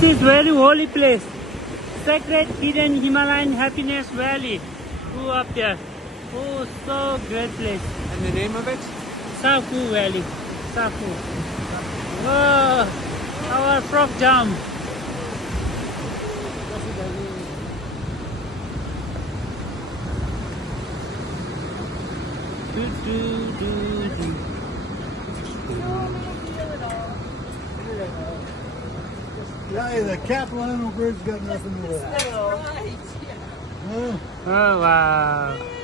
This is very holy place. Sacred hidden Himalayan happiness valley. Go up there. Oh, so great place. And the name of it? Saku Valley. Saku. Oh, our frog jump. Yeah, the Capilano Bridge got nothing to do with that. Right, yeah. Oh wow.